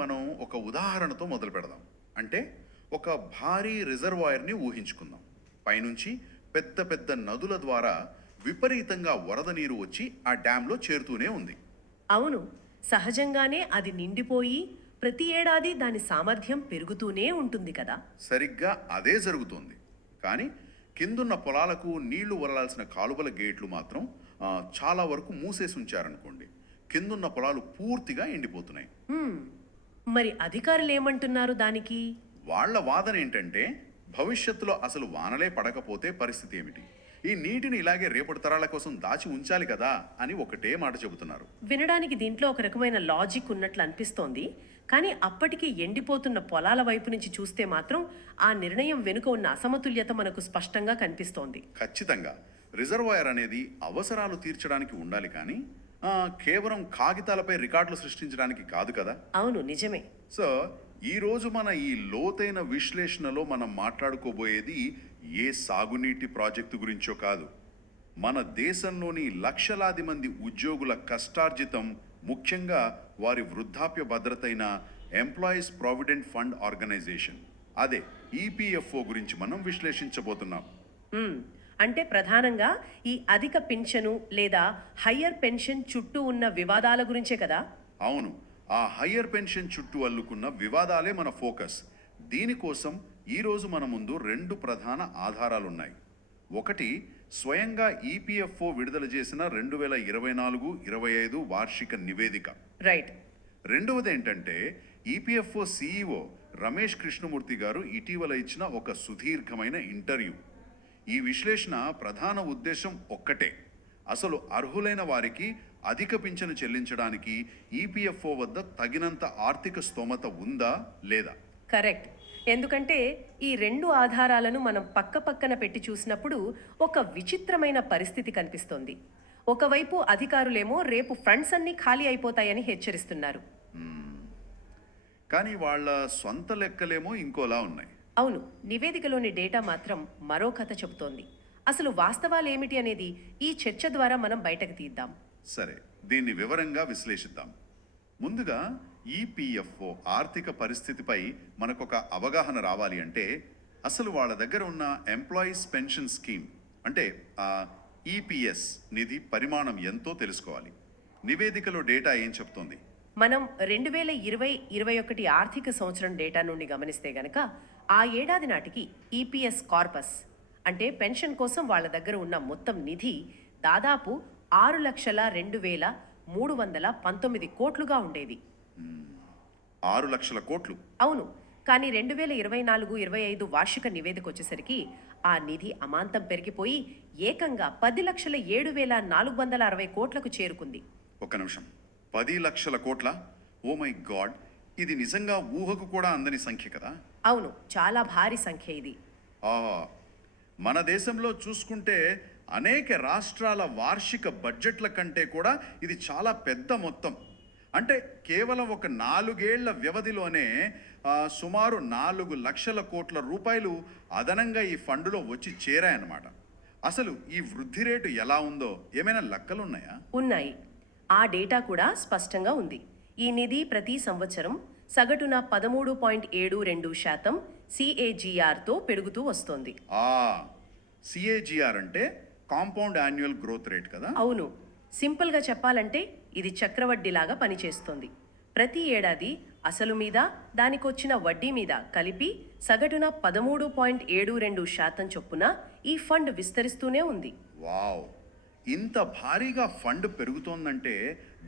మనం ఒక ఉదాహరణతో మొదలు పెడదాం. అంటే ఒక భారీ రిజర్వాయర్ని ఊహించుకుందాం. పైనుంచి పెద్ద పెద్ద నదుల ద్వారా విపరీతంగా వరద నీరు వచ్చి ఆ డ్యాంలో చేరుతూనే ఉంది. అవును, సహజంగానే అది నిండిపోయి ప్రతి ఏడాది దాని సామర్థ్యం పెరుగుతూనే ఉంటుంది కదా. సరిగ్గా అదే జరుగుతోంది. కానీ కిందున్న పొలాలకు నీళ్లు వదలాల్సిన కాలువల గేట్లు మాత్రం చాలా వరకు మూసేసి ఉంచారనుకోండి. కిందున్న పొలాలు పూర్తిగా ఎండిపోతున్నాయి. హ్మ్, మరి అధికారులు ఏమంటున్నారు దానికి? వాళ్ళ వాదన ఏంటంటే భవిష్యత్తులో అసలు వానలే పడకపోతే పరిస్థితి ఏమిటి, ఈ నీటిని ఇలాగే రేపటి తరాల కోసం దాచి ఉంచాలి కదా అని ఒకటే మాట చెబుతున్నారు. వినడానికి దీంట్లో ఒక రకమైన లాజిక్ ఉన్నట్లు అనిపిస్తోంది. కానీ అప్పటికి ఎండిపోతున్న పొలాల వైపు నుంచి చూస్తే మాత్రం ఆ నిర్ణయం వెనుక ఉన్న అసమతుల్యత మనకు స్పష్టంగా కనిపిస్తోంది. ఖచ్చితంగా రిజర్వాయర్ అనేది అవసరాలు తీర్చడానికి ఉండాలి కానీ కేవలం కాగితాలపై రికార్డులు సృష్టించడానికి కాదు కదా. అవును, నిజమే. సో ఈరోజు మన ఈ లోతైన విశ్లేషణలో మనం మాట్లాడుకోబోయేది ఏ సాగునీటి ప్రాజెక్టు గురించో కాదు. మన దేశంలోని లక్షలాది మంది ఉద్యోగుల కష్టార్జితం, ముఖ్యంగా వారి వృద్ధాప్య భద్రతైన ఎంప్లాయీస్ ప్రావిడెంట్ ఫండ్ ఆర్గనైజేషన్, అదే ఈపీఎఫ్ఓ గురించి మనం విశ్లేషించబోతున్నాం. హ్మ్, అంటే ప్రధానంగా ఈ అధిక పెన్షను లేదా హయ్యర్ పెన్షన్ చుట్టూ ఉన్న వివాదాల గురించే కదా. అవును, ఆ హయ్యర్ పెన్షన్ చుట్టూ అల్లుకున్న వివాదాలే మన ఫోకస్. దీనికోసం ఈరోజు మన ముందు రెండు ప్రధాన ఆధారాలున్నాయి. ఒకటి స్వయంగా ఈపీఎఫ్ఓ విడుదల చేసిన 2024-25 వార్షిక నివేదిక. రైట్. రెండవది ఏంటంటే ఈపీఎఫ్ఓ సిఇఓ రమేష్ కృష్ణమూర్తి గారు ఇటీవల ఇచ్చిన ఒక సుదీర్ఘమైన ఇంటర్వ్యూ. ఈ విశ్లేషణ ప్రధాన ఉద్దేశం ఒక్కటే: అసలు అర్హులైన వారికి అధిక పింఛను చెల్లించడానికి ఈపీఎఫ్ఓ వద్ద తగినంత ఆర్థిక స్తోమత ఉందా లేదా. కరెక్ట్. ఎందుకంటే ఈ రెండు ఆధారాలను మనం పక్క పక్కన పెట్టి చూసినప్పుడు ఒక విచిత్రమైన పరిస్థితి కనిపిస్తోంది. ఒకవైపు అధికారులేమో రేపు ఫండ్స్ అన్నీ ఖాళీ అయిపోతాయని హెచ్చరిస్తున్నారు. కానీ వాళ్ళ సొంత లెక్కలేమో ఇంకోలా ఉన్నాయి. అవును, నివేదికలోని డేటా మాత్రం మరో కథ చెబుతోంది. అసలు వాస్తవాలు ఏమిటి అనేది ఈ చర్చ ద్వారా మనం బయటకు తీద్దాం. సరే, దీన్ని వివరంగా విశ్లేషిద్దాం. ముందుగా ఈపీఎఫ్ఓ ఆర్థిక పరిస్థితిపై మనకొక అవగాహన రావాలి అంటే అసలు వాళ్ళ దగ్గర ఉన్న ఎంప్లాయీస్ పెన్షన్ స్కీమ్ అంటే ఈపీఎస్ నిధి పరిమాణం ఎంతో తెలుసుకోవాలి. నివేదికలో డేటా ఏం చెప్తోంది? మనం 2020-21 ఆర్థిక సంవత్సరం డేటా నుండి గమనిస్తే గనక ఆ ఏడాది నాటికి ఈపీఎస్ కార్పస్ అంటే పెన్షన్ కోసం వాళ్ళ దగ్గర ఉన్న మొత్తం నిధి దాదాపు 6,02,319 కోట్లుగా ఉండేది. 6 లక్షల కోట్లు. అవును, కానీ 2024-25 వార్షిక నివేదిక వచ్చేసరికి ఆ నిధి అమాంతం పెరిగిపోయి ఏకంగా 10,07,460 కోట్లకు చేరుకుంది. ఒక నిమిషం, 10 లక్షల కోట్ల? ఓ మై గాడ్, ఇది నిజంగా ఊహకు కూడా అందని సంఖ్య కదా. అవును, చాలా భారీ సంఖ్య ఇది. మన దేశంలో చూసుకుంటే అనేక రాష్ట్రాల వార్షిక బడ్జెట్ల కంటే కూడా ఇది చాలా పెద్ద మొత్తం. అంటే కేవలం ఒక 4 ఏళ్ల వ్యవధిలోనే సుమారు 4 లక్షల కోట్ల రూపాయలు అదనంగా ఈ ఫండులో వచ్చి చేరాయన్నమాట. అసలు ఈ వృద్ధి రేటు ఎలా ఉందో ఏమైనా లెక్కలు ఉన్నాయా? ఉన్నాయి. ఆ డేటా కూడా స్పష్టంగా ఉంది. ఈ నిధి ప్రతి సంవత్సరం సగటున 13.72% సిఏజిఆర్తో పెరుగుతూ వస్తోంది. సిఏజిఆర్ అంటే కాంపౌండ్ యాన్యువల్ గ్రోత్ రేట్ కదా. అవును, సింపుల్గా చెప్పాలంటే ఇది చక్రవడ్డీలాగా పనిచేస్తుంది. ప్రతి ఏడాది అసలు మీద దానికొచ్చిన వడ్డీ మీద కలిపి సగటున 13.72% చొప్పున ఈ ఫండ్ విస్తరిస్తూనే ఉంది. వావ్, ఇంత భారీగా ఫండ్ పెరుగుతోందంటే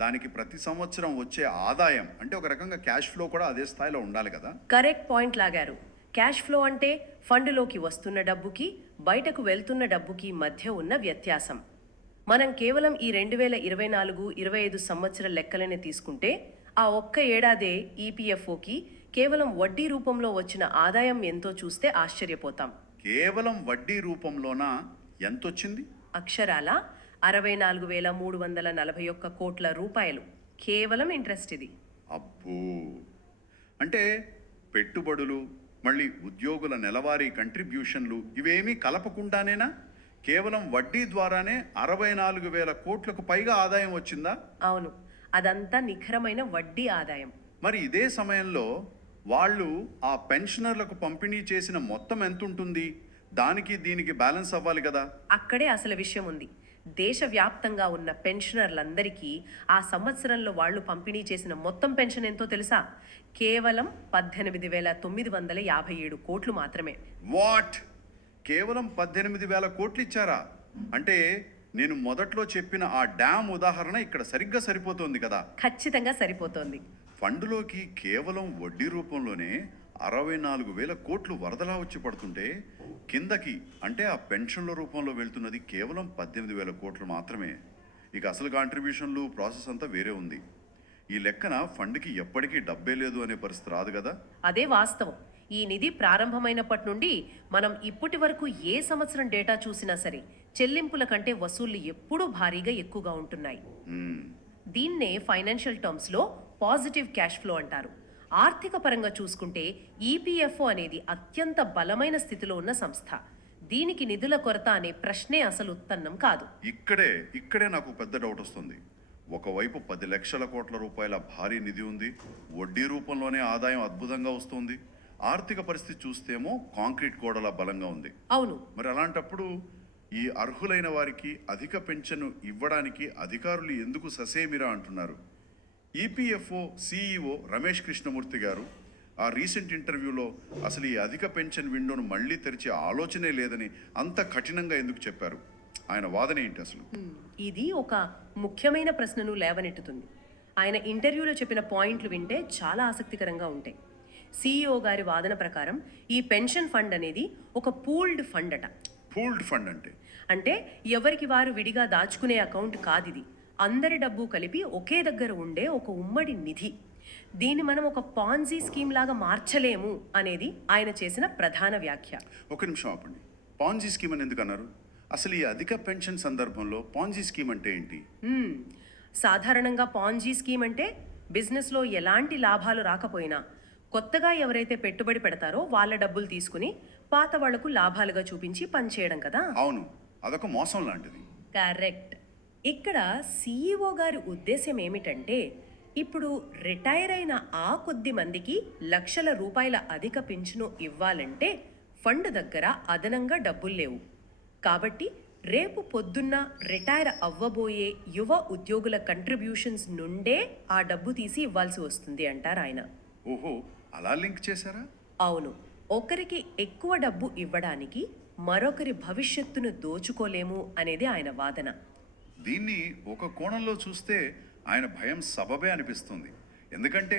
దానికి ప్రతి సంవత్సరం వచ్చే ఆదాయం అంటే ఒక రకంగా క్యాష్ ఫ్లో కూడా అదే స్థాయిలో ఉండాలి కదా. కరెక్ట్ పాయింట్ లాగారు. క్యాష్ ఫ్లో అంటే ఫండ్లోకి వస్తున్న డబ్బుకి బయటకు వెళ్తున్న డబ్బుకి మధ్య ఉన్న వ్యత్యాసం. మనం కేవలం ఈ 2024-25 సంవత్సర లెక్కలనే తీసుకుంటే ఆ ఒక్క ఏడాదే ఈపీఎఫ్ఓకి కేవలం వడ్డీ రూపంలో వచ్చిన ఆదాయం ఎంతో చూస్తే ఆశ్చర్యపోతాం. కేవలం వడ్డీ రూపంలోనా ఎంతొచ్చింది? అక్షరాల 64,341 కోట్ల రూపాయలు కేవలం ఇంట్రెస్ట్ ఇది. అబ్బో, అంటే పెట్టుబడులు మళ్ళీ ఉద్యోగుల నెలవారీ కంట్రిబ్యూషన్లు ఇవేమీ కలపకుండానేనా కేవలం వడ్డీ ద్వారానే 64,000 కోట్లకు పైగా ఆదాయం వచ్చిందా? అవును, అదంతా నిఖరమైన వడ్డీ ఆదాయం. మరి ఇదే సమయంలో వాళ్ళు ఆ పెన్షనర్లకు పంపిణీ చేసిన మొత్తం ఎంత ఉంటుంది, దానికి దీనికి బ్యాలెన్స్ అవ్వాలి కదా. అక్కడే అసలు విషయం ఉంది. దేశవ్యాప్తంగా ఉన్న పెన్షనర్లందరికీ ఆ సంవత్సరంలో వాళ్ళు పంపిణీ చేసిన మొత్తం పెన్షన్ ఎంతో తెలుసా? కేవలం 18,957 కోట్లు మాత్రమే. వాట్, కేవలం 18,000 కోట్లు ఇచ్చారా? అంటే నేను మొదట్లో చెప్పిన ఆ డ్యామ్ ఉదాహరణ ఇక్కడ సరిగ్గా సరిపోతుంది కదా. ఖచ్చితంగా సరిపోతోంది. ఫండ్లోకి కేవలం వడ్డీ రూపంలోనే 64,000 కోట్లు వరదలా వచ్చి పడుతుంటే కిందకి అంటే ఆ పెన్షన్ల రూపంలో వెళ్తున్నది కేవలం 18,000 కోట్లు మాత్రమే. ఇక అసలు కాంట్రిబ్యూషన్లు ప్రాసెస్ అంతా వేరే ఉంది. ఈ లెక్కన ఫండ్కి ఎప్పటికీ డబ్బే లేదు అనే పరిస్థితి రాదు కదా. అదే వాస్తవం. ఈ నిధి ప్రారంభమైనప్పటి నుండి మనం ఇప్పటి వరకు ఏ సంవత్సరం డేటా చూసినా సరే చెల్లింపుల కంటే వసూళ్లు ఎప్పుడూ భారీగా ఎక్కువగా ఉంటున్నాయి. దీన్నే ఫైనాన్షియల్ టర్మ్స్లో పాజిటివ్ క్యాష్ ఫ్లో అంటారు. ఆర్థిక పరంగా చూసుకుంటే ఈపీఎఫ్ఓ అనేది అత్యంత బలమైన స్థితిలో ఉన్న సంస్థ. దీనికి నిధుల కొరత అనే ప్రశ్నే అసలు ఉత్పన్నం కాదు. ఇక్కడే నాకు పెద్ద డౌట్ వస్తుంది. ఒకవైపు 10 లక్షల కోట్ల రూపాయల భారీ నిధి ఉంది, వడ్డీ రూపంలోనే ఆదాయం అద్భుతంగా వస్తుంది, ఆర్థిక పరిస్థితి చూస్తేమో కాంక్రీట్ గోడల బలంగా ఉంది. అవును. మరి అలాంటప్పుడు ఈ అర్హులైన వారికి అధిక పెన్షన్ ఇవ్వడానికి అధికారులు ఎందుకు ససేమిరా అంటున్నారు? ఈపీఎఫ్ఓ సిఈఓ రమేష్ కృష్ణమూర్తి గారు ఆ రీసెంట్ ఇంటర్వ్యూలో అసలు ఈ అధిక పెన్షన్ విండోను మళ్ళీ తెరిచే ఆలోచనే లేదని అంత కఠినంగా ఎందుకు చెప్పారు? ఆయన వాదన ఏంటి అసలు? ఇది ఒక ముఖ్యమైన ప్రశ్నను లేవనెత్తుతుంది. ఆయన ఇంటర్వ్యూలో చెప్పిన పాయింట్లు వింటే చాలా ఆసక్తికరంగా ఉంటాయి. సిఇఓ గారి వాదన ప్రకారం ఈ పెన్షన్ ఫండ్ అనేది ఒక పూల్డ్ ఫండ్ అట. పూల్డ్ ఫండ్ అంటే ఎవరికి వారు విడిగా దాచుకునే అకౌంట్ కాదిది. అందరి డబ్బు కలిపి ఒకే దగ్గర ఉండే ఒక ఉమ్మడి నిధి. దీన్ని మనం ఒక పాన్జీ స్కీమ్ లాగా మార్చలేము అనేది ఆయన చేసిన ప్రధాన వ్యాఖ్య. ఒక నిమిషం ఆపండి. పాన్జీ స్కీమ్ అని ఎందుకు అన్నారు? అసలు ఈ అధిక పెన్షన్ సందర్భంలో పాన్జీ స్కీమ్ అంటే ఏంటి? సాధారణంగా పాన్జీ స్కీమ్ అంటే బిజినెస్లో ఎలాంటి లాభాలు రాకపోయినా కొత్తగా ఎవరైతే పెట్టుబడి పెడతారో వాళ్ళ డబ్బులు తీసుకుని పాత వాళ్లకు లాభాలుగా చూపించి పనిచేయడం కదా. అవును, అదొక మోసం లాంటిది. కరెక్ట్. ఇక్కడ సిఇఓ గారి ఉద్దేశం ఏమిటంటే ఇప్పుడు రిటైర్ అయిన ఆ కొద్ది మందికి లక్షల రూపాయల అధిక పింఛను ఇవ్వాలంటే ఫండ్ దగ్గర అదనంగా డబ్బులు లేవు. కాబట్టి రేపు పొద్దున్న రిటైర్ అవ్వబోయే యువ ఉద్యోగుల కంట్రిబ్యూషన్స్ నుండే ఆ డబ్బు తీసి ఇవ్వాల్సి వస్తుంది అంటారు ఆయన. ఓహో, అలా లింక్ చేశారా? అవును. ఒకరికి ఎక్కువ డబ్బు ఇవ్వడానికి మరొకరి భవిష్యత్తును దోచుకోలేము అనేది ఆయన వాదన. దీన్ని ఒక కోణంలో చూస్తే ఆయన భయం సబబే అనిపిస్తుంది. ఎందుకంటే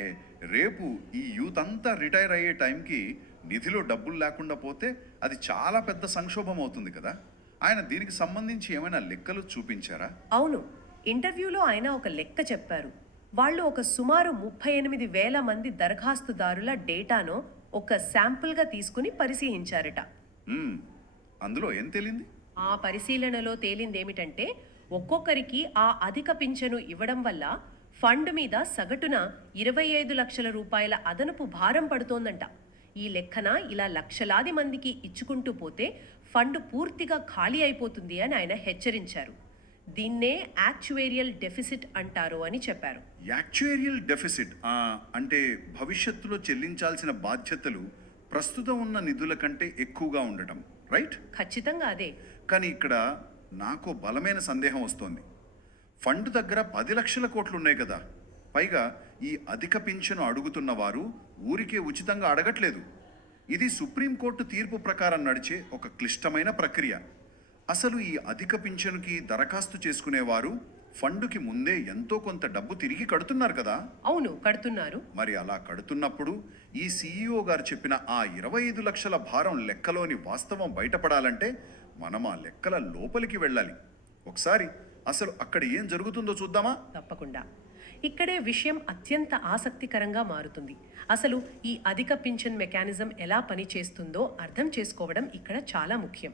రేపు ఈ యూత్ అంతా రిటైర్ అయ్యే టైంకి నిధిలో డబ్బులు లేకుండా పోతే అది చాలా పెద్ద సంక్షోభం అవుతుంది కదా. ఆయన దీనికి సంబంధించి ఏమైనా లెక్కలు చూపించారా? అవును. ఇంటర్వ్యూలో ఆయన ఒక లెక్క చెప్పారు. వాళ్ళు ఒక సుమారు 38,000 మంది దరఖాస్తుదారుల డేటాను ఒక శాంపుల్గా తీసుకుని పరిశీలించారట. అందులో ఏం తేలింది? ఆ పరిశీలనలో తేలిందేమిటంటే ఒక్కొక్కరికి ఆ అధిక పింఛను ఇవ్వడం వల్ల ఫండ్ మీద సగటున 25 లక్షల రూపాయల అదనపు భారం పడుతోందంట. ఈ లెక్కన ఇలా లక్షలాది మందికి ఇచ్చుకుంటూ పోతే ఫండ్ పూర్తిగా ఖాళీ అయిపోతుంది అని ఆయన హెచ్చరించారు. దీన్నే యాక్చువేరియల్ డెఫిసిట్ అంటారు అని చెప్పారు. యాక్చువేరియల్ డెఫిసిట్ అంటే భవిష్యత్తులో చెల్లించాల్సిన బాధ్యతలు ప్రస్తుతం ఉన్న నిధుల కంటే ఎక్కువగా ఉండటం, రైట్? ఖచ్చితంగా అదే. కానీ ఇక్కడ నాకు బలమైన సందేహం వస్తోంది. ఫండ్ దగ్గర 10 లక్షల కోట్లు ఉన్నాయి కదా. పైగా ఈ అధిక పింఛను అడుగుతున్న వారు ఊరికే ఉచితంగా అడగట్లేదు. ఇది సుప్రీంకోర్టు తీర్పు ప్రకారం నడిచే ఒక క్లిష్టమైన ప్రక్రియ. అసలు ఈ అధిక పింఛనుకి దరఖాస్తు చేసుకునేవారు ఫండుకి ముందే ఎంతో కొంత డబ్బు తిరిగి కడుతున్నారు కదా. అవును, కడుతున్నారు. మరి అలా కడుతున్నప్పుడు ఈ సిఇఓ గారు చెప్పిన ఆ 25 లక్షల భారం లెక్కలోని వాస్తవం బయటపడాలంటే మనం ఆ లెక్కల లోపలికి వెళ్ళాలి. ఒకసారి అసలు అక్కడ ఏం జరుగుతుందో చూద్దామా? తప్పకుండా. ఇక్కడే విషయం అత్యంత ఆసక్తికరంగా మారుతుంది. అసలు ఈ అధిక పింఛన్ మెకానిజం ఎలా పనిచేస్తుందో అర్థం చేసుకోవడం ఇక్కడ చాలా ముఖ్యం.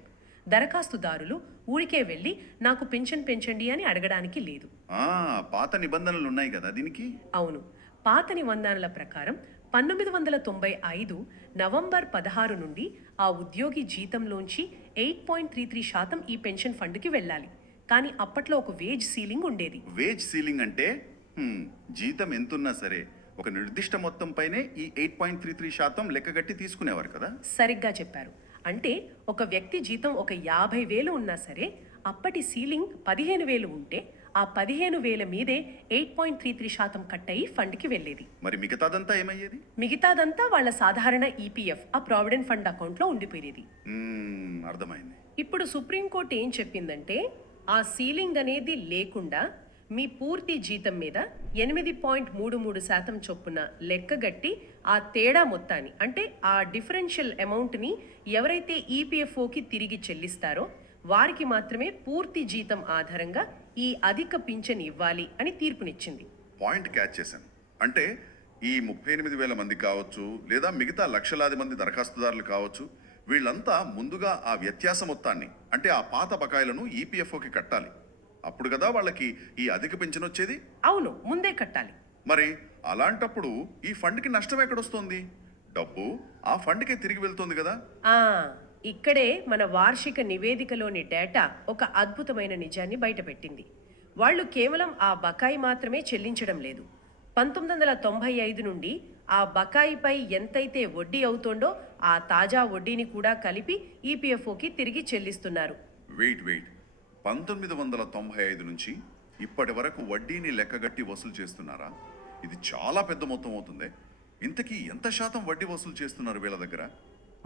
దరఖాస్తుదారులు ఊరికే వెళ్ళి నాకు పింఛన్ పెంచండి అని అడగడానికి లేదు. పాత నిబంధనలు ఉన్నాయి కదా దీనికి. అవును. పాత నిబంధనల ప్రకారం 1995 నవంబర్ 16 నుండి ఆ ఉద్యోగి జీతంలోంచి 8.33% ఈ పెన్షన్ ఫండ్కి వెళ్ళాలి. కానీ అప్పట్లో ఒక వేజ్ సీలింగ్ ఉండేది. వేజ్ సీలింగ్ అంటే జీతం ఎంతున్నా సరే ఒక నిర్దిష్ట మొత్తం పైనే ఈ 8.33% లెక్కగట్టి తీసుకునేవారు కదా. సరిగ్గా చెప్పారు. అంటే ఒక వ్యక్తి జీతం ఒక 50,000 ఉన్నా సరే అప్పటి సీలింగ్ 15,000 ఉంటే ఆ 15,000 మీదే 8.33% కట్ అయ్యి ఫండ్కి వెళ్ళేది. మరి మిగతాదంతా ఏమయ్యేది? మిగతాదంతా వాళ్ళ సాధారణ ఈపీఎఫ్ ఆ ప్రావిడెంట్ ఫండ్ అకౌంట్లో ఉండిపోయేది. అర్థమైంది. ఇప్పుడు సుప్రీంకోర్టు ఏం చెప్పిందంటే ఆ సీలింగ్ అనేది లేకుండా మీ పూర్తి జీతం మీద 8.33% చొప్పున లెక్కగట్టి ఆ తేడా మొత్తాన్ని అంటే ఆ డిఫరెన్షియల్ అమౌంట్ని ఎవరైతే ఈపీఎఫ్ఓకి తిరిగి చెల్లిస్తారో వారికి మాత్రమే పూర్తి జీతం ఆధారంగా ఈ అధిక పింఛన్ ఇవ్వాలి అని తీర్పునిచ్చింది. పాయింట్ క్యాచ్ చేశాను. అంటే ఈ 38,000 మంది కావచ్చు, లేదా మిగతా లక్షలాది మంది దరఖాస్తుదారులు కావచ్చు, వీళ్ళంతా ముందుగా ఆ వ్యత్యాస మొత్తాన్ని అంటే ఆ పాత బకాయిలను ఈపీఎఫ్ఓకి కట్టాలి. అప్పుడు కదా వాళ్ళకి ఈ అధిక పింఛన్ వచ్చేది. అవును, ముందే కట్టాలి. మరి అలాంటప్పుడు ఈ ఫండ్కి నష్టం ఎక్కడొస్తుంది? డబ్బు ఆ ఫండ్కే తిరిగి వెళ్తుంది కదా. ఆ ఇక్కడే మన వార్షిక నివేదికలోని డేటా ఒక అద్భుతమైన నిజాన్ని బయటపెట్టింది. వాళ్ళు కేవలం ఆ బకాయి మాత్రమే చెల్లించడం లేదు. 1995 నుండి ఆ బకాయిపై ఎంతైతే వడ్డీ అవుతోందో ఆ తాజా వడ్డీని కూడా కలిపి ఈపీఎఫ్ఓకి తిరిగి చెల్లిస్తున్నారు. వెయిట్ 1995 నుంచి ఇప్పటి వరకు వడ్డీని లెక్కగట్టి వసూలు చేస్తున్నారా? ఇది చాలా పెద్ద మొత్తం అవుతుంది. ఇంతకీ ఎంత శాతం వడ్డీ వసూలు చేస్తున్నారు వీళ్ళ దగ్గర?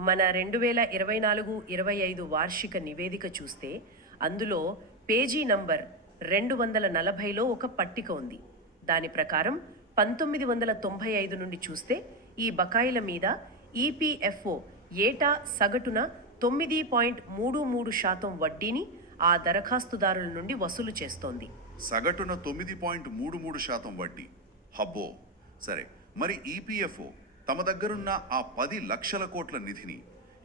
మన 2024-25 వార్షిక నివేదిక చూస్తే అందులో పేజీ నంబర్ 240లో ఒక పట్టిక ఉంది. దాని ప్రకారం 1995 నుండి చూస్తే ఈ బకాయిల మీద ఈపీఎఫ్ఓ ఏటా సగటున 9.33% వడ్డీని ఆ దరఖాస్తుదారుల నుండి వసూలు చేస్తోంది. సగటున 9.33% వడ్డీ. హబ్బో. సరే, మరి ఈపీఎఫ్ఓ తమ దగ్గరున్న ఆ 10 లక్షల కోట్ల నిధిని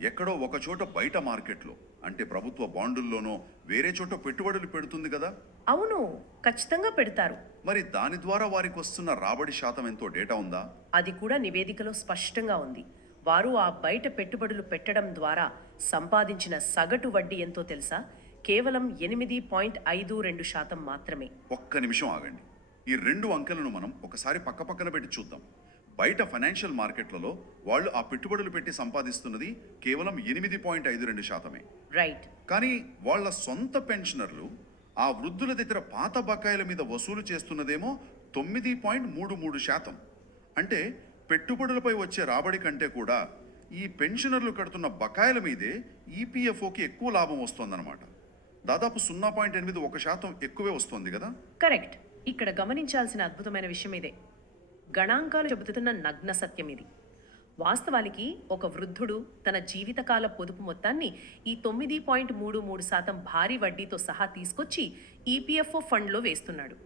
ఎక్కడో ఒక చోట బయట మార్కెట్లో అంటే ప్రభుత్వ బాండుల్లోనో వేరే చోట పెట్టుబడులు పెడుతుంది కదా. అవును, ఖచ్చితంగా పెడతారు. మరి దాని ద్వారా వారికి వస్తున్న రాబడి శాతం ఎంతో డేటా ఉందా? అది కూడా నివేదికలో స్పష్టంగా ఉంది. వారు ఆ బయట పెట్టుబడులు పెట్టడం ద్వారా సంపాదించిన సగటు వడ్డీ ఎంతో తెలుసా? కేవలం 8.52% మాత్రమే. ఒక్క నిమిషం ఆగండి. ఈ రెండు అంకెలను మనం ఒకసారి పక్కపక్కన పెట్టి చూద్దాం. బయట ఫైనాన్షియల్ మార్కెట్లలో వాళ్ళు ఆ పెట్టుబడులు పెట్టి సంపాదిస్తున్నది కేవలం 8.52%. రైట్. కానీ వాళ్ళ సొంత పెన్షనర్లు ఆ వృద్ధుల దగ్గర పాత బకాయిల మీద వసూలు చేస్తున్నదేమో 9.33%. అంటే పెట్టుబడులపై వచ్చే రాబడి కంటే కూడా ఈ పెన్షనర్లు కడుతున్న బకాయిల మీదే ఈపీఎఫ్ఓకి ఎక్కువ లాభం వస్తుందన్నమాట. దాదాపు 0.81% ఎక్కువే వస్తుంది కదా. కరెక్ట్. ఇక్కడ గమనించాల్సిన అద్భుతమైన విషయం ఇదే. గణాంకాలు చెబుతున్న నగ్న సత్యం ఇది. వాస్తవానికి ఒక వృద్ధుడు తన జీవితకాల పొదుపు మొత్తాన్ని ఈ 9.33% భారీ వడ్డీతో సహా తీసుకొచ్చి ఈపీఎఫ్ఓ ఫండ్లో వేస్తున్నాడు.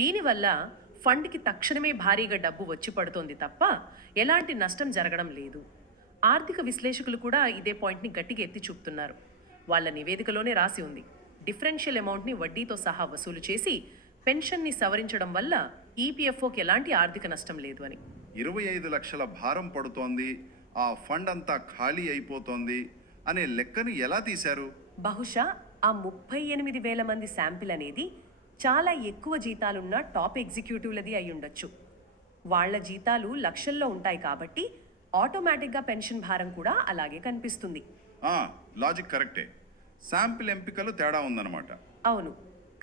దీనివల్ల ఫండ్కి తక్షణమే భారీగా డబ్బు వచ్చి పడుతోంది తప్ప ఎలాంటి నష్టం జరగడం లేదు. ఆర్థిక విశ్లేషకులు కూడా ఇదే పాయింట్ని గట్టిగా ఎత్తి చూపుతున్నారు. వాళ్ళ నివేదికలోనే రాసి ఉంది, డిఫరెన్షియల్ అమౌంట్ని వడ్డీతో సహా వసూలు చేసి పెన్షన్ని సవరించడం వల్ల ఈపీఎఫ్ఓకి ఎలాంటి ఆర్థిక నష్టం లేదు అని. 25 లక్షల భారం పడుతోంది, ఆ ఫండ్ అంతా ఖాళీ అయిపోతోంది అనే లెక్కను ఎలా తీశారు? బహుశా ఆ 38,000 మంది శాంపిల్ అనేది చాలా ఎక్కువ జీతాలున్న టాప్ ఎగ్జిక్యూటివ్లది అయి ఉండొచ్చు. వాళ్ళ జీతాలు లక్షల్లో ఉంటాయి కాబట్టి ఆటోమేటిక్గా పెన్షన్ భారం కూడా అలాగే కనిపిస్తుంది. లాజిక్ కరెక్టే. శాంపిల్ ఎంపికలు తేడా ఉందన్నమాట. అవును,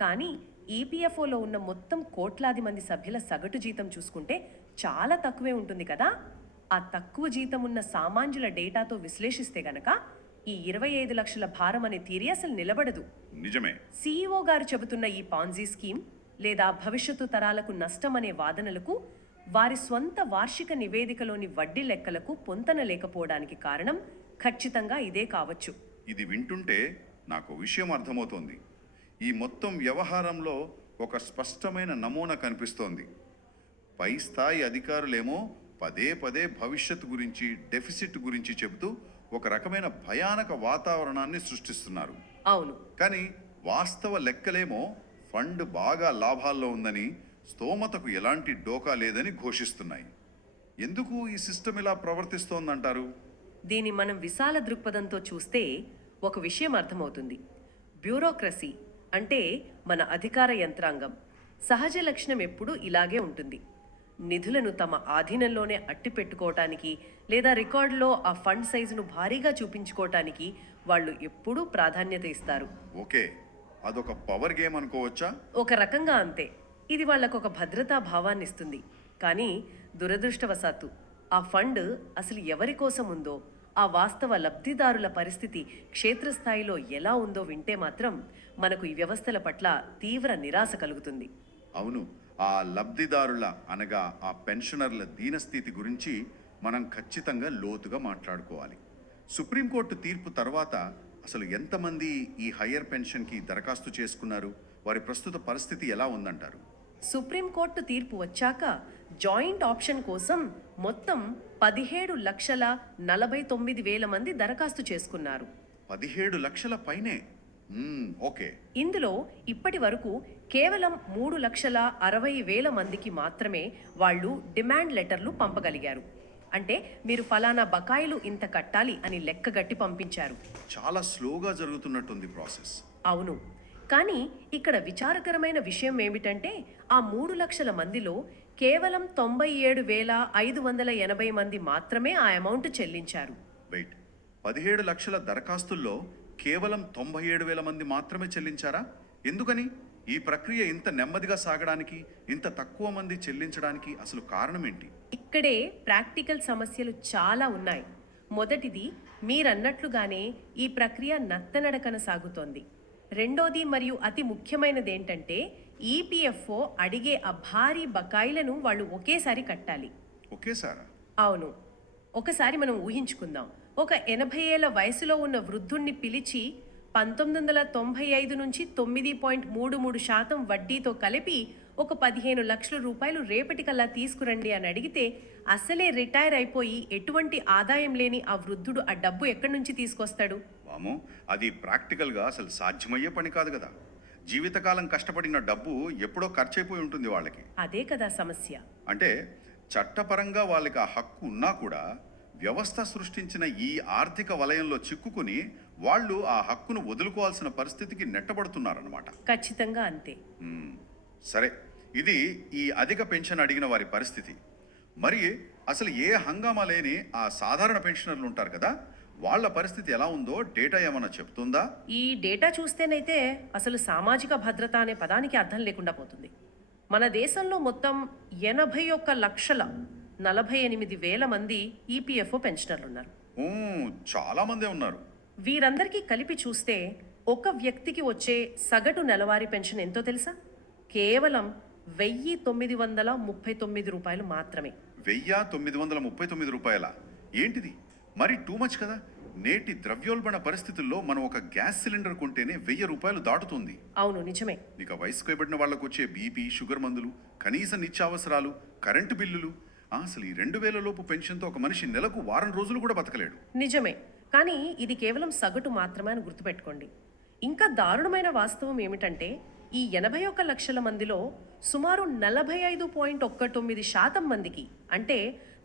కానీ ఈపీఎఫ్ఓలో ఉన్న మొత్తం కోట్లాది మంది సభ్యుల సగటు జీతం చూసుకుంటే చాలా తక్కువే ఉంటుంది కదా. ఆ తక్కువ జీతం ఉన్న సామాన్యుల డేటాతో విశ్లేషిస్తే గనక ఈ 25 లక్షల భారం అనే థియరీ అసలు నిలబడదు. నిజమే. సీఈఓ గారు చెబుతున్న ఈ పాన్జీ స్కీమ్ లేదా భవిష్యత్తు తరాలకు నష్టం అనే వాదనలకు వారి స్వంత వార్షిక నివేదికలోని వడ్డీ లెక్కలకు పొంతన లేకపోవడానికి కారణం ఖచ్చితంగా ఇదే కావచ్చు. ఇది వింటుంటే నాకు విషయం అర్థమవుతోంది. ఈ మొత్తం వ్యవహారంలో ఒక స్పష్టమైన నమూనా కనిపిస్తోంది. పై స్థాయి అధికారులేమో పదే భవిష్యత్తు గురించి, డెఫిసిట్ గురించి చెబుతూ ఒక రకమైన భయానక వాతావరణాన్ని సృష్టిస్తున్నారు. అవును. కానీ వాస్తవ లెక్కలేమో ఫండ్ బాగా లాభాల్లో ఉందని, స్తోమతకు ఎలాంటి డోకా లేదని ఘోషిస్తున్నాయి. ఎందుకు ఈ సిస్టమ్ ఇలా ప్రవర్తిస్తోందంటారు? దీన్ని మనం విశాల దృక్పథంతో చూస్తే ఒక విషయం అర్థమవుతుంది. బ్యూరోక్రసీ అంటే మన అధికార యంత్రాంగం సహజ లక్షణం ఎప్పుడూ ఇలాగే ఉంటుంది. నిధులను తమ ఆధీనంలోనే అట్టి పెట్టుకోవటానికి లేదా రికార్డులో ఆ ఫండ్ సైజును భారీగా చూపించుకోవటానికి వాళ్ళు ఎప్పుడూ ప్రాధాన్యత ఇస్తారు. ఓకే, అదొక పవర్ గేమ్ అనుకోవచ్చా? ఒక రకంగా అంతే. ఇది వాళ్ళకు ఒక భద్రతా భావాన్ని ఇస్తుంది. కానీ దురదృష్టవశాత్తు ఆ ఫండ్ అసలు ఎవరి కోసం ఉందో, ఆ వాస్తవ లబ్ధిదారుల పరిస్థితి క్షేత్రస్థాయిలో ఎలా ఉందో వింటే మాత్రం మనకు ఈ వ్యవస్థల పట్ల తీవ్ర నిరాశ కలుగుతుంది. అవును, ఆ లబ్ధిదారుల అనగా ఆ పెన్షనర్ల దీనస్థితి గురించి మనం ఖచ్చితంగా లోతుగా మాట్లాడుకోవాలి. సుప్రీంకోర్టు తీర్పు తర్వాత అసలు ఎంతమంది ఈ హయ్యర్ పెన్షన్కి దరఖాస్తు చేసుకున్నారు? వారి ప్రస్తుత పరిస్థితి ఎలా ఉందంటారు? సుప్రీంకోర్టు తీర్పు వచ్చాక జాయింట్ ఆప్షన్ కోసం మొత్తం 17,49,000 మంది దరఖాస్తు చేసుకున్నారు. 17 లక్షల పైనే. ఓకే. ఇందులో ఇప్పటి వరకు కేవలం 3,60,000 మందికి మాత్రమే వాళ్ళు డిమాండ్ లెటర్లు పంపగలిగారు. అంటే మీరు ఫలానా బకాయిలు ఇంత కట్టాలి అని లెక్కగట్టి పంపించారు. చాలా స్లోగా జరుగుతున్నట్టుంది ప్రాసెస్. అవును, కానీ ఇక్కడ విచారకరమైన విషయం ఏమిటంటే ఆ 3 లక్షల మందిలో కేవలం 97,580 మంది మాత్రమే ఆ అమౌంట్ చెల్లించారు. వెయిట్, 17 లక్షల దరఖాస్తుల్లో కేవలం 97,000 మంది మాత్రమే చెల్లించారా? ఎందుకని ఈ ప్రక్రియ ఇంత నెమ్మదిగా సాగడానికి, ఇంత తక్కువ మంది చెల్లించడానికి అసలు కారణం ఏంటి? ఇక్కడే ప్రాక్టికల్ సమస్యలు చాలా ఉన్నాయి. మొదటిది, మీరన్నట్లుగానే ఈ ప్రక్రియ నత్తనడకన సాగుతోంది. రెండోది మరియు అతి ముఖ్యమైనది ఏంటంటే ఈపీఎఫ్ఓ అడిగే ఆ భారీ బకాయిలను వాళ్ళు ఒకేసారి కట్టాలి. ఒకేసారా? అవును. ఒకసారి మనం ఊహించుకుందాం. ఒక 80 ఏళ్ల వయసులో ఉన్న వృద్ధుణ్ణి పిలిచి 1995 నుంచి 9.33% వడ్డీతో కలిపి ఒక 15 లక్షల రూపాయలు రేపటికల్లా తీసుకురండి అని అడిగితే అసలే రిటైర్ అయిపోయి ఎటువంటి ఆదాయం లేని ఆ వృద్ధుడు ఆ డబ్బు ఎక్కడి నుంచి తీసుకొస్తాడు? వామో, అది ప్రాక్టికల్గా అసలు సాధ్యమయ్యే పని కాదు కదా. జీవితకాలం కష్టపడిన డబ్బు ఎప్పుడో ఖర్చయిపోయి ఉంటుంది వాళ్ళకి. అదే కదా సమస్య. అంటే చట్టపరంగా వాళ్ళకి ఆ హక్కు ఉన్నా కూడా వ్యవస్థ సృష్టించిన ఈ ఆర్థిక వలయంలో చిక్కుకుని వాళ్ళు ఆ హక్కును వదులుకోవాల్సిన పరిస్థితికి నెట్టబడుతున్నారన్నమాట. ఖచ్చితంగా అంతే. సరే, ఇది ఈ అధిక పెన్షన్ అడిగిన వారి పరిస్థితి. మరి అసలు ఏ హంగామా లేని ఆ సాధారణ పెన్షనర్లు ఉంటారు కదా, వాళ్ళ పరిస్థితి ఎలా ఉందో డేటా ఏమన్నా చెప్తుందా? ఈ డేటా చూస్తేనైతే అసలు సామాజిక భద్రత అనే పదానికి అర్థం లేకుండా పోతుంది. మన దేశంలో మొత్తం 81,48,000 మంది ఈపీఎఫ్ఓ పెన్షనర్లు ఉన్నారు. చాలా మందే ఉన్నారు. వీరందరికీ కలిపి చూస్తే ఒక వ్యక్తికి వచ్చే సగటు నెలవారీ పెన్షన్ ఎంతో తెలుసా? కేవలం 1,939 రూపాయలు మాత్రమే. 1,939 రూపాయల? ఏంటిది, మరి టూ మచ్ కదా. నేటి ద్రవ్యోల్బణ పరిస్థితుల్లో మనం ఒక గ్యాస్ సిలిండర్ కొంటేనే 1,000 రూపాయలు దాటుతుంది. అవును, నిజమే. ఇక వయసుకు పడిన వాళ్లకు వచ్చే బీపీ, షుగర్ మందులు, కనీస నిత్యావసరాలు, కరెంటు బిల్లులు, అసలు ఈ 2,000 లోపు పెన్షన్తో ఒక మనిషి నెలకు వారం రోజులు కూడా బతకలేడు. నిజమే, కానీ ఇది కేవలం సగటు మాత్రమే అని గుర్తుపెట్టుకోండి. ఇంకా దారుణమైన వాస్తవం ఏమిటంటే ఈ 81 లక్షల మందిలో సుమారు 45.19% మందికి, అంటే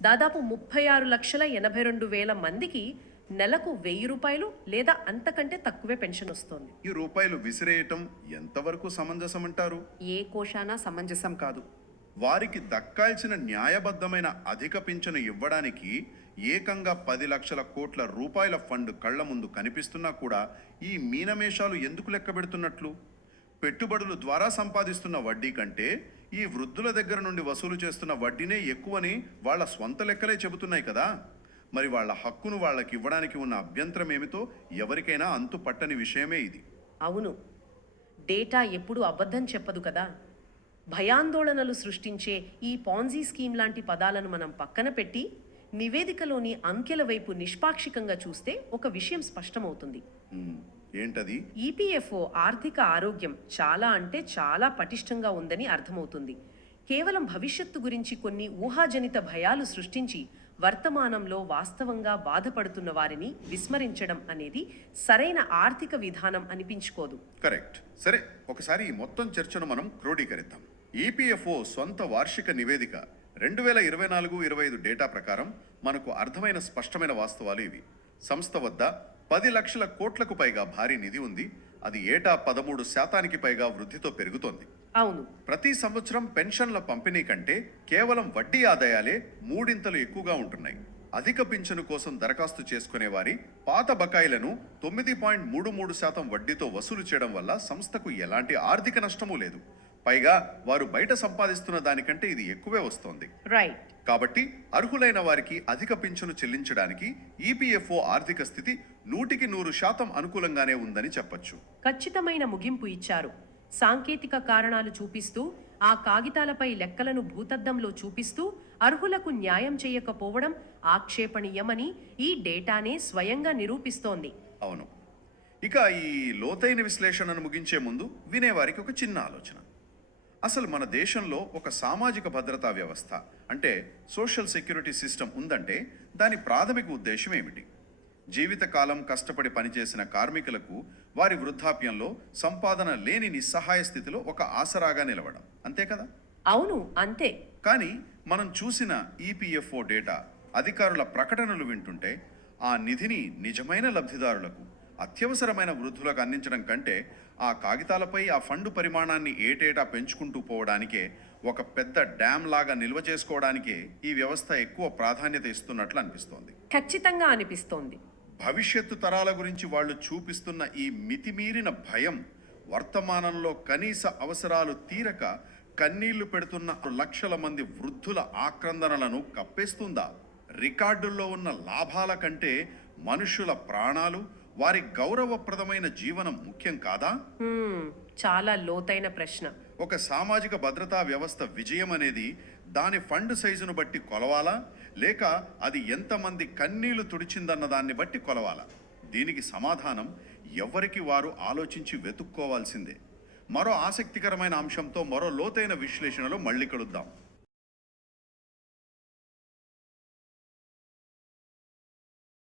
దాదాపు 36,82,000 మందికి నెలకు 1,000 రూపాయలు లేదా అంతకంటే తక్కువే పెన్షన్ వస్తోంది. ఈ రూపాయలు విసిరేయటం ఎంతవరకు సమంజసం అంటారు? ఏ కోశానా సమంజసం కాదు. వారికి దక్కాల్సిన న్యాయబద్ధమైన అధిక పింఛను ఇవ్వడానికి ఏకంగా 10 లక్షల కోట్ల రూపాయల ఫండ్ కళ్ల ముందు కనిపిస్తున్నా కూడా ఈ మీనమేషాలు ఎందుకు లెక్క పెడుతున్నట్లు? పెట్టుబడుల ద్వారా సంపాదిస్తున్న వడ్డీ కంటే ఈ వృద్ధుల దగ్గర నుండి వసూలు చేస్తున్న వడ్డీనే ఎక్కువని వాళ్ళ స్వంత లెక్కలే చెబుతున్నాయి కదా. మరి వాళ్ళ హక్కును వాళ్ళకి ఇవ్వడానికి ఉన్న అభ్యంతరం ఏమిటో ఎవరికైనా అంతు పట్టని విషయమే ఇది. అవును, డేటా ఎప్పుడూ అబద్ధం చెప్పదు కదా. భయాందోళనలు సృష్టించే ఈ పాన్జీ స్కీమ్ లాంటి పదాలను మనం పక్కన పెట్టి నివేదికలోని అంకెల వైపు నిష్పాక్షికంగా చూస్తే ఒక విషయం స్పష్టమవుతుంది. ఏంటది? ఈపీఎఫ్ఓ ఆర్థిక ఆరోగ్యం చాలా అంటే చాలా పటిష్టంగా ఉందని అర్థమవుతుంది. కేవలం భవిష్యత్తు గురించి కొన్ని ఊహాజనిత భయాలు సృష్టించి వర్తమానంలో వాస్తవంగా బాధపడుతున్న వారిని విస్మరించడం అనేది సరైన ఆర్థిక విధానం అనిపించుకోదు. కరెక్ట్. సరే, ఒకసారి ఈ మొత్తం చర్చను మనం క్రోడీకరిద్దాం. ఈపీఎఫ్ఓ సొంత వార్షిక నివేదిక 2024-25 డేటా ప్రకారం మనకు అర్థమైన స్పష్టమైన వాస్తవాలు ఇవి. సంస్థ వద్ద 10 లక్షల కోట్లకు పైగా భారీ నిధి ఉంది. అది ఏటా 13% పైగా వృద్ధితో పెరుగుతోంది. అవును. ప్రతి సంవత్సరం పెన్షన్ల పంపిణీ కంటే కేవలం వడ్డీ ఆదాయాలే మూడింతలు ఎక్కువగా ఉంటున్నాయి. అధిక పింఛను కోసం దరఖాస్తు చేసుకునే వారి పాత బకాయిలను 9.33% వడ్డీతో వసూలు చేయడం వల్ల సంస్థకు ఎలాంటి ఆర్థిక నష్టమూ లేదు. పైగా వారు బయట సంపాదిస్తున్న దానికంటే ఇది ఎక్కువే వస్తోంది. రైట్. కాబట్టి అర్హులైన వారికి అధిక పింఛను చెల్లించడానికి ఈపీఎఫ్ఓ ఆర్థిక స్థితి 100% అనుకూలంగానే ఉందని చెప్పొచ్చు. ఖచ్చితమైన ముగింపు ఇచ్చారు. సాంకేతిక కారణాలు చూపిస్తూ, ఆ కాగితాలపై లెక్కలను భూతద్దంలో చూపిస్తూ అర్హులకు న్యాయం చేయకపోవడం ఆక్షేపణీయమని ఈ డేటానే స్వయంగా నిరూపిస్తోంది. అవును. ఇక ఈ లోతైన విశ్లేషణను ముగించే ముందు వినేవారికి ఒక చిన్న ఆలోచన. అసలు మన దేశంలో ఒక సామాజిక భద్రతా వ్యవస్థ అంటే సోషల్ సెక్యూరిటీ సిస్టమ్ ఉందంటే దాని ప్రాథమిక ఉద్దేశం ఏమిటి? జీవితకాలం కష్టపడి పనిచేసిన కార్మికులకు వారి వృద్ధాప్యంలో సంపాదన లేని నిస్సహాయ స్థితిలో ఒక ఆసరాగా నిలవడం, అంతే కదా? అవును, అంతే. కానీ మనం చూసిన ఈపీఎఫ్ఓ డేటా, అధికారుల ప్రకటనలు వింటుంటే ఆ నిధిని నిజమైన లబ్ధిదారులకు, అత్యవసరమైన వృద్ధులకు అందించడం కంటే ఆ కాగితాలపై ఆ ఫండు పరిమాణాన్ని ఏటేటా పెంచుకుంటూ పోవడానికే, ఒక పెద్ద డ్యామ్ లాగా నిల్వ చేసుకోవడానికే ఈ వ్యవస్థ ఎక్కువ ప్రాధాన్యత ఇస్తున్నట్లు అనిపిస్తోంది. ఖచ్చితంగా అనిపిస్తోంది. భవిష్యత్తు తరాల గురించి వాళ్ళు చూపిస్తున్న ఈ మితిమీరిన భయం వర్తమానంలో కనీస అవసరాలు తీరక కన్నీళ్లు పెడుతున్న లక్షల మంది వృద్ధుల ఆక్రందనలను కప్పేస్తుందా? రికార్డుల్లో ఉన్న లాభాల కంటే మనుషుల ప్రాణాలు, వారి గౌరవప్రదమైన జీవనం ముఖ్యం కాదా? చాలా లోతైన ప్రశ్న. ఒక సామాజిక భద్రతా వ్యవస్థ విజయం అనేది దాని ఫండ్ సైజును బట్టి కొలవాలా, లేక అది ఎంతమంది కన్నీళ్లు తుడిచిందన్న దాన్ని బట్టి కొలవాలా? దీనికి సమాధానం ఎవరికి వారు ఆలోచించి వెతుక్కోవాల్సిందే. మరో ఆసక్తికరమైన అంశంతో మరో లోతైన విశ్లేషణలో మళ్ళీ కలుద్దాం.